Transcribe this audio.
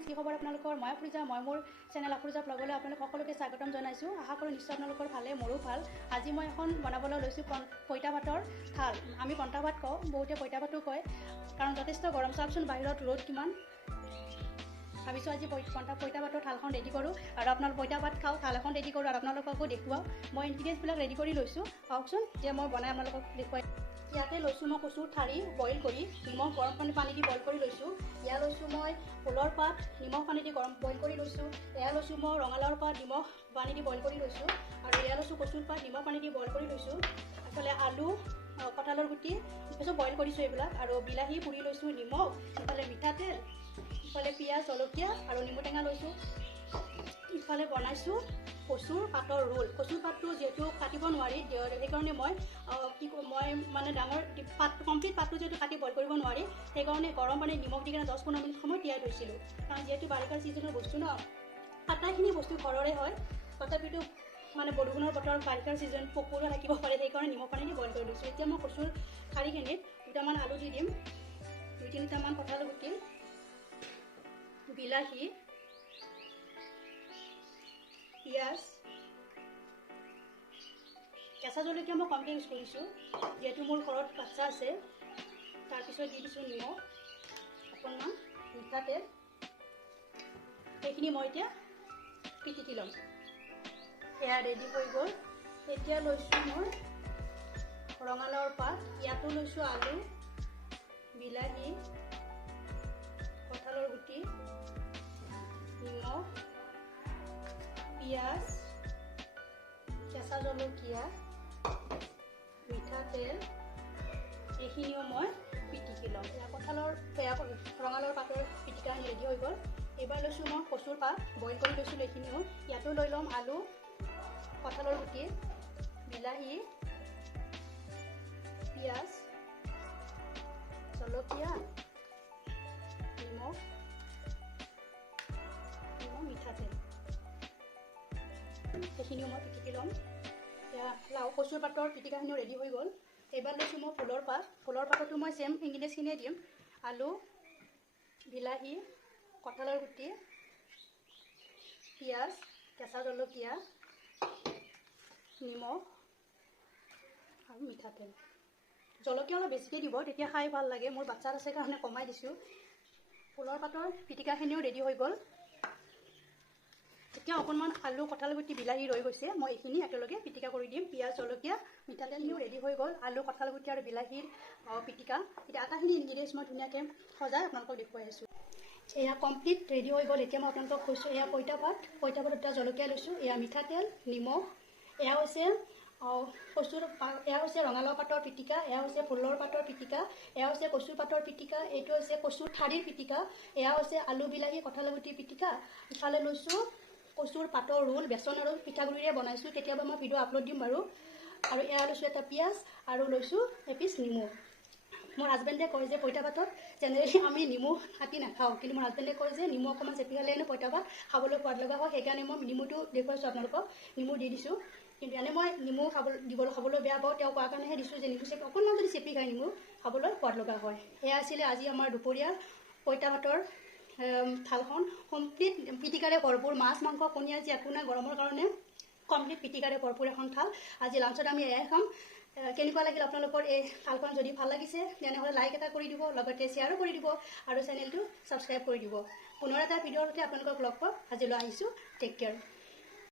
Friends, কি খবৰ আপোনালোকৰ? মই আফ্ৰিজা, মই মোৰ চেনেল আফ্ৰিজা ব্লগলৈ আপোনালোক সকলোকে স্বাগতম জনাইছোঁ। আশা কৰোঁ নিশ্চয় আপোনালোকৰ ভালে, মোৰো ভাল। আজি মই এখন বনাবলৈ লৈছোঁ পইতা ভাতৰ থাল। আমি পন্তা ভাত কওঁ, বহুতে পইতা ভাতো কয়, কাৰণ যথেষ্ট গৰম। চাওকচোন বাহিৰত ৰ'দ কিমান। ভাবিছোঁ আজি পইতা ভাতৰ থালখন ৰেডি কৰোঁ আৰু আপোনালোক পইতা ভাত খাওঁ, থাল এখন ৰেডি কৰোঁ আৰু আপোনালোককো দেখুৱাওঁ। মই ইনগ্ৰিডিয়েণ্টছবিলাক ৰেডি কৰি লৈছোঁ। আহকচোন, এতিয়া মই বনাই আপোনালোকক দেখুৱাই। ইয়াতে লৈছোঁ মই কচুৰ ঠাৰি বইল কৰি, নিমখ গৰম পানী দি বইল কৰি লৈছোঁ। এয়া লৈছোঁ মই ফুলৰ পাত নিমখ পানী দি বইল কৰি লৈছোঁ। এয়া লৈছোঁ মই ৰঙালাওৰ পাত নিমখ পানী দি বইল কৰি লৈছোঁ। আৰু এয়া লৈছোঁ কচুৰ পাত নিমখ পানী দি বইল কৰি লৈছোঁ। ইফালে আলু, কঁঠালৰ গুটি চব বইল কৰিছোঁ এইবিলাক। আৰু বিলাহী পুৰি লৈছোঁ, নিমখ, ইফালে মিঠাতেল, ইফালে পিঁয়াজ, জলকীয়া আৰু নেমু টেঙা লৈছোঁ। ইফালে বনাইছোঁ কচুৰ পাতৰ ৰোল। কচুৰ পাতটো যিহেতু কাটিব নোৱাৰি, সেইকাৰণে মই মানে ডাঙৰ পাতটো কমপ্লিট পাতটো যিহেতু কাটি বইল কৰিব নোৱাৰি, সেইকাৰণে গৰম পানীত নিমখ দি কিনে 10-15 মিনিট সময় তিয়াই থৈছিলোঁ। কাৰণ যিহেতু বাৰিষাৰ ছিজনৰ বস্তু ন, আটাইখিনি বস্তু ঘৰৰে হয়, তথাপিতো মানে বৰষুণৰ বতৰ, বাৰিষাৰ ছিজন, পকুৰা থাকিব পাৰে, সেইকাৰণে নিমখ পানী দি বইল কৰি লৈছোঁ। এতিয়া মই কচুৰ ঠাৰিখিনিত দুটামান আলু দি দিম, 2-3টামান কঁঠালৰ গুটি, বিলাহী, পিঁয়াজ, কেঁচা জলকীয়া মই কমকৈ ইউজ কৰিছোঁ, যিহেতু মোৰ ঘৰত বাচ্চা আছে। তাৰপিছত দি দিছোঁ নিমখ, অকণমান মিঠাতেল। সেইখিনি মই এতিয়া পিটিকি ল'ম। এয়া ৰেডি হৈ গ'ল। এতিয়া লৈছোঁ মই ৰঙালাওৰ পাত, ইয়াতো লৈছোঁ আলু, বিলাহী, কঁঠালৰ গুটি, নিমখ, পিঁয়াজ, কেঁচা জলকীয়া, মিঠাতেল, এইখিনিও মই পিটিকি ল'ম। ৰঙালাওৰ পাতৰ পিটিকাখিনি ৰেডি হৈ গ'ল। এইবাৰ লৈছোঁ মই কচুৰ পাত বইল কৰি লৈছিলোঁ, এইখিনিও ইয়াতো লৈ ল'ম আলু, কঁঠালৰ গুটি, বিলাহী, পিঁয়াজ, জলকীয়া, নিমখ, মিঠাতেল, সেইখিনিও মই পিটিকি ল'ম। এতিয়া কচুৰ পাতৰ পিটিকাখিনিও ৰেডি হৈ গ'ল। এইবাৰ লৈছোঁ মই ফুলৰ পাত। ফুলৰ পাততো মই ছেম ইনগ্ৰিডিয়েণ্টছখিনিয়ে দিম। আলু, বিলাহী, কঁঠালৰ গুটি, পিঁয়াজ, কেঁচা জলকীয়া, নিমখ আৰু মিঠাতেল। জলকীয়া অলপ বেছিকৈ দিব, তেতিয়া খাই ভাল লাগে। মোৰ বাচ্চা আছে কাৰণে কমাই দিছোঁ। ফুলৰ পাতৰ পিটিকাখিনিও ৰেডি হৈ গ'ল। এতিয়া অকণমান আলু, কঁঠাল গুটি, বিলাহী ৰৈ গৈছে, মই এইখিনি একেলগে পিটিকা কৰি দিম। পিঁয়াজ, জলকীয়া, মিঠাতেলখিনিও ৰেডি হৈ গ'ল। আলু, কঁঠাল গুটি আৰু বিলাহীৰ পিটিকা। এতিয়া আটাইখিনি ইনগ্ৰিডিয়েণ্টছ মই ধুনীয়াকৈ সজাই আপোনালোকক দেখুৱাই আছোঁ। এয়া কমপ্লিট ৰেডি হৈ গ'ল। এতিয়া মই আপোনালোকক কৈছোঁ, এয়া পইতা ভাত দুটা জলকীয়া লৈছোঁ, এয়া মিঠাতেল, নিমখ, এয়া হৈছে এয়া হৈছে ৰঙালাও পাতৰ পিটিকা, এয়া হৈছে ফুলৰ পাতৰ পিটিকা, এয়া হৈছে কচুৰ পাতৰ পিটিকা, এইটো হৈছে কচুৰ ঠাৰিৰ পিটিকা, এয়া হৈছে আলু, বিলাহী, কঁঠালৰ গুটিৰ পিটিকা। ইফালে লৈছোঁ কচুৰ পাতৰ ৰোল, বেচন আৰু পিঠাগুড়িৰে বনাইছোঁ, কেতিয়াবা মই ভিডিঅ' আপলোড দিম বাৰু। আৰু এয়া লৈছোঁ এটা পিঁয়াজ আৰু লৈছোঁ এপিচ নেমু। মোৰ হাজবেণ্ডে কয় যে পইতা ভাতত জেনেৰেলি আমি নেমু কাটি নাখাওঁ, কিন্তু মোৰ হাজবেণ্ডে কয় যে নেমু অকণমান চেপি খালে পইতা ভাত খাবলৈ সোৱাদ লগা হয়, সেইকাৰণে মই নেমুটো দেখুৱাইছোঁ আপোনালোকক। নেমু দি দিছোঁ, কিন্তু এনে মই নেমু খাবলৈ বেয়া পাওঁ, তেওঁ কোৱাৰ কাৰণেহে দিছোঁ যে নেমু অকণমান যদি চেপি খায় নেমু খাবলৈ সোৱাদ লগা হয়। এয়া আছিলে আজি আমাৰ দুপৰীয়া পইতা ভাতৰ থালখন। কমপ্লিট পিটিকাৰে ভৰপূৰ, মাছ, মাংস, কণী আজি একো নাই, গৰমৰ কাৰণে কমপ্লিট পিটিকাৰে ভৰপূৰ এখন থাল। আজি লাঞ্চত আমি এয়াই খাম। কেনেকুৱা লাগিল আপোনালোকৰ এই থালখন? যদি ভাল লাগিছে তেনেহ'লে লাইক এটা কৰি দিব, লগতে শ্বেয়াৰো কৰি দিব আৰু চেনেলটো ছাবস্ক্ৰাইব কৰি দিব। পুনৰ এটা ভিডিঅ'ৰ সৈতে আপোনালোকক লগ পাম। আজিলৈ আহিছোঁ। Take care.